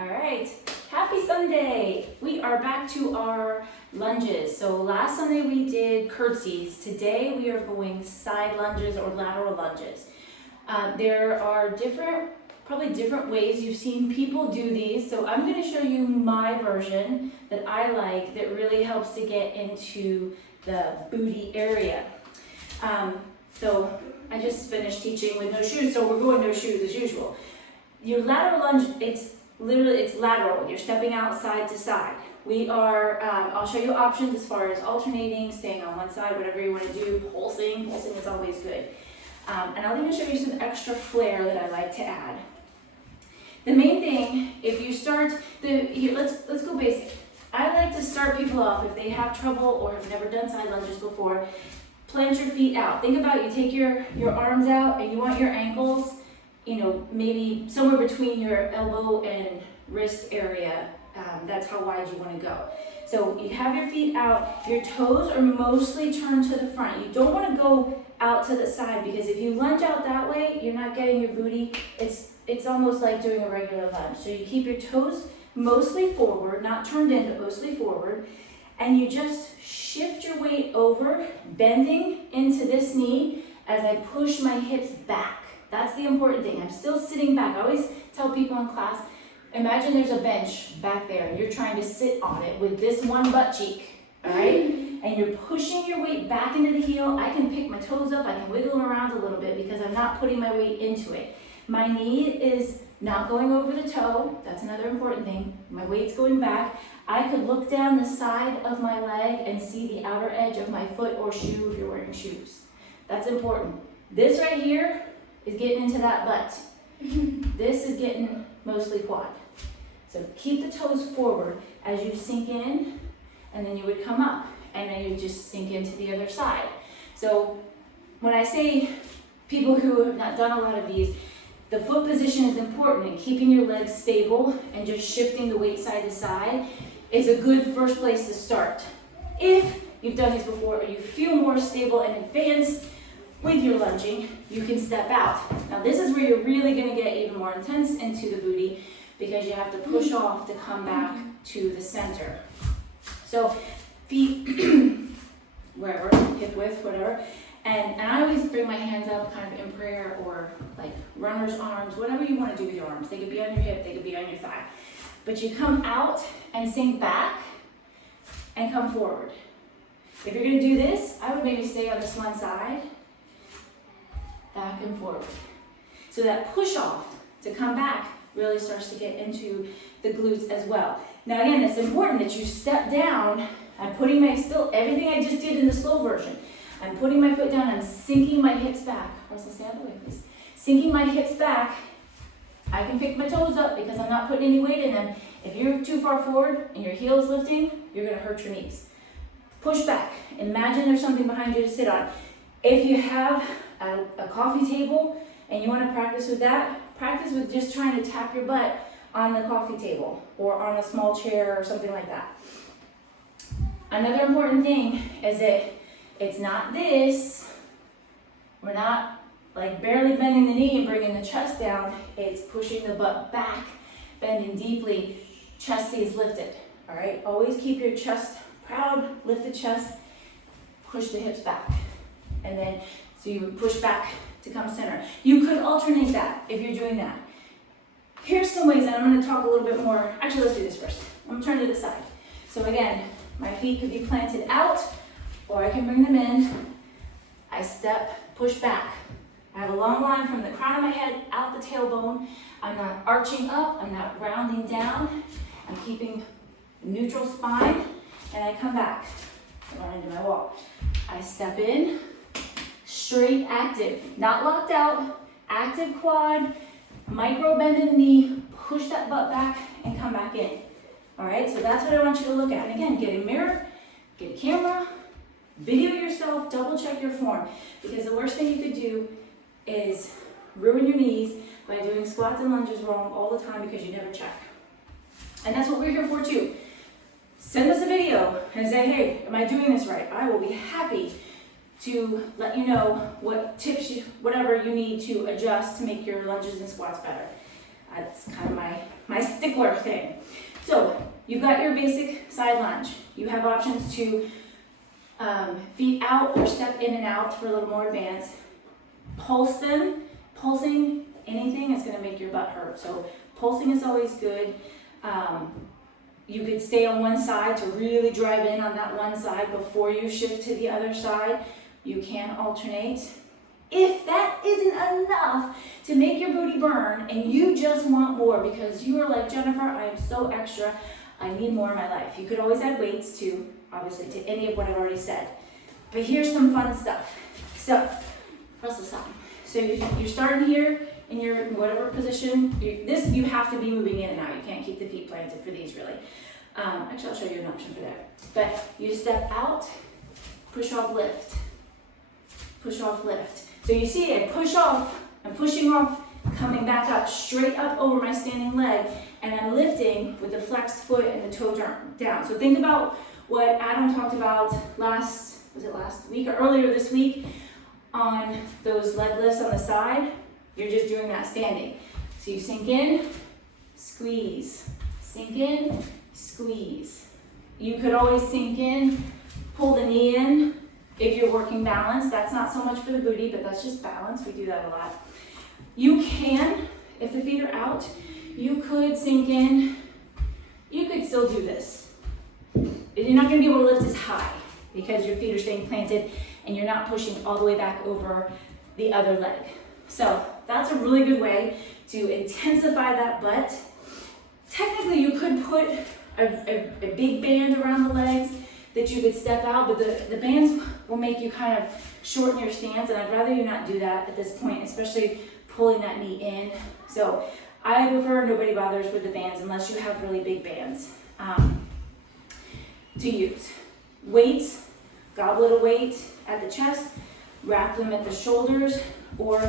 All right, happy Sunday. We are back to our lunges. So last Sunday we did curtsies. Today we are going side lunges or lateral lunges. There are probably different ways you've seen people do these. So I'm going to show you my version that I like that really helps to get into the booty area. So I just finished teaching with no shoes, so we're going no shoes as usual. Your lateral lunge, it's lateral. You're stepping out side to side. I'll show you options as far as alternating, staying on one side, whatever you want to do, pulsing. Pulsing is always good. And I'll even show you some extra flair that I like to add. The main thing, if you start, let's go basic. I like to start people off if they have trouble or have never done side lunges before. Plant your feet out. Think about you take your arms out and you want your ankles, maybe somewhere between your elbow and wrist area. That's how wide you want to go. So you have your feet out, your toes are mostly turned to the front. You don't want to go out to the side because if you lunge out that way, you're not getting your booty. It's almost like doing a regular lunge. So you keep your toes mostly forward, not turned in, but mostly forward. And you just shift your weight over, bending into this knee as I push my hips back. That's the important thing. I'm still sitting back. I always tell people in class, imagine there's a bench back there and you're trying to sit on it with this one butt cheek, all right? And you're pushing your weight back into the heel. I can pick my toes up, I can wiggle them around a little bit because I'm not putting my weight into it. My knee is not going over the toe. That's another important thing. My weight's going back. I could look down the side of my leg and see the outer edge of my foot or shoe if you're wearing shoes. That's important. This right here is getting into that butt. This is getting mostly quad. So keep the toes forward as you sink in, and then you would come up, and then you just sink into the other side. So when I say people who have not done a lot of these, the foot position is important, and keeping your legs stable and just shifting the weight side to side is a good first place to start. If you've done these before or you feel more stable and advanced with your lunging, you can step out. Now this is where you're really going to get even more intense into the booty because you have to push off to come back to the center. So feet wherever, hip width, whatever. And I always bring my hands up kind of in prayer or like runner's arms, whatever you want to do with your arms. They could be on your hip, they could be on your thigh. But you come out and sink back and come forward. If you're going to do this, I would maybe stay on this one side, back and forward. So that push off to come back really starts to get into the glutes as well. Now again, it's important that you step down. I'm putting everything I just did in the slow version. I'm putting my foot down, I'm sinking my hips back. Russell, stay out of the way, please. Sinking my hips back. I can pick my toes up because I'm not putting any weight in them. If you're too far forward and your heel is lifting, you're gonna hurt your knees. Push back. Imagine there's something behind you to sit on. If you have a coffee table and you wanna practice with that, practice with just trying to tap your butt on the coffee table or on a small chair or something like that. Another important thing is that it's not this. We're not like barely bending the knee and bringing the chest down. It's pushing the butt back, bending deeply. Chest stays lifted. All right. Always keep your chest proud. Lift the chest. Push the hips back, and then so you would push back to come center. You could alternate that if you're doing that. Here's some ways, and I'm going to talk a little bit more. Actually, let's do this first. I'm going to turn to the side. So again, my feet could be planted out, or I can bring them in. I step, push back. I have a long line from the crown of my head out the tailbone. I'm not arching up, I'm not rounding down. I'm keeping a neutral spine, and I come back. I run into my wall. I step in, straight active, not locked out, active quad, micro bend in the knee, push that butt back, and come back in. All right, so that's what I want you to look at. And again, get a mirror, get a camera, video yourself, double check your form, because the worst thing you could do is ruin your knees by doing squats and lunges wrong all the time because you never check. And that's what we're here for too. Send us a video and say, hey, am I doing this right? I will be happy to let you know what tips, whatever you need to adjust to make your lunges and squats better. That's kind of my stickler thing. So you've got your basic side lunge. You have options to feet out or step in and out for a little more advanced. Pulse them. Pulsing anything is going to make your butt hurt. So pulsing is always good. You could stay on one side to really drive in on that one side before you shift to the other side. You can alternate. If that isn't enough to make your booty burn and you just want more because you are like, Jennifer, I am so extra, I need more in my life. You could always add weights too, obviously, to any of what I've already said. But here's some fun stuff. So, Russell, stop. So you're starting here in your whatever position. You have to be moving in and out. You can't keep the feet planted for these really. Actually, I'll show you an option for that. But you step out, push off, lift. Push off, lift. So you see I push off, I'm pushing off, coming back up, straight up over my standing leg, and I'm lifting with the flexed foot and the toe down. So think about what Adam talked about last week or earlier this week on those leg lifts on the side. You're just doing that standing. So you sink in, squeeze, sink in, squeeze. You could always sink in, pull the knee in. If you're working balance, that's not so much for the booty, but that's just balance. We do that a lot. You can, if the feet are out, you could sink in. You could still do this. You're not going to be able to lift as high because your feet are staying planted and you're not pushing all the way back over the other leg. So that's a really good way to intensify that butt. Technically, you could put a big band around the legs that you could step out, but the bands will make you kind of shorten your stance, and I'd rather you not do that at this point, especially pulling that knee in. So I prefer nobody bothers with the bands unless you have really big bands to use. Weights, goblet of weight at the chest, wrap them at the shoulders, or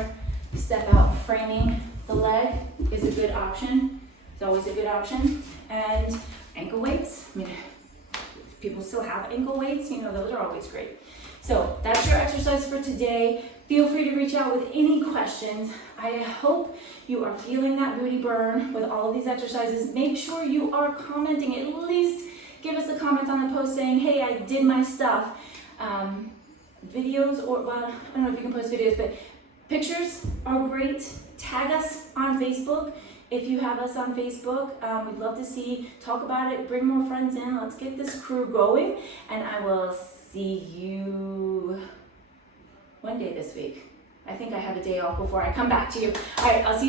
step out. Framing the leg is a good option. It's always a good option. And ankle weights. I mean, people still have ankle weights, those are always great. So that's your exercise for today. Feel free to reach out with any questions. I hope you are feeling that booty burn with all of these exercises. Make sure you are commenting. At least give us a comment on the post saying, hey, I did my stuff. Videos, or, well, I don't know if you can post videos, but pictures are great. Tag us on Facebook. If you have us on Facebook, we'd love to talk about it, bring more friends in. Let's get this crew going, and I will see you one day this week. I think I have a day off before I come back to you. All right, I'll see you soon.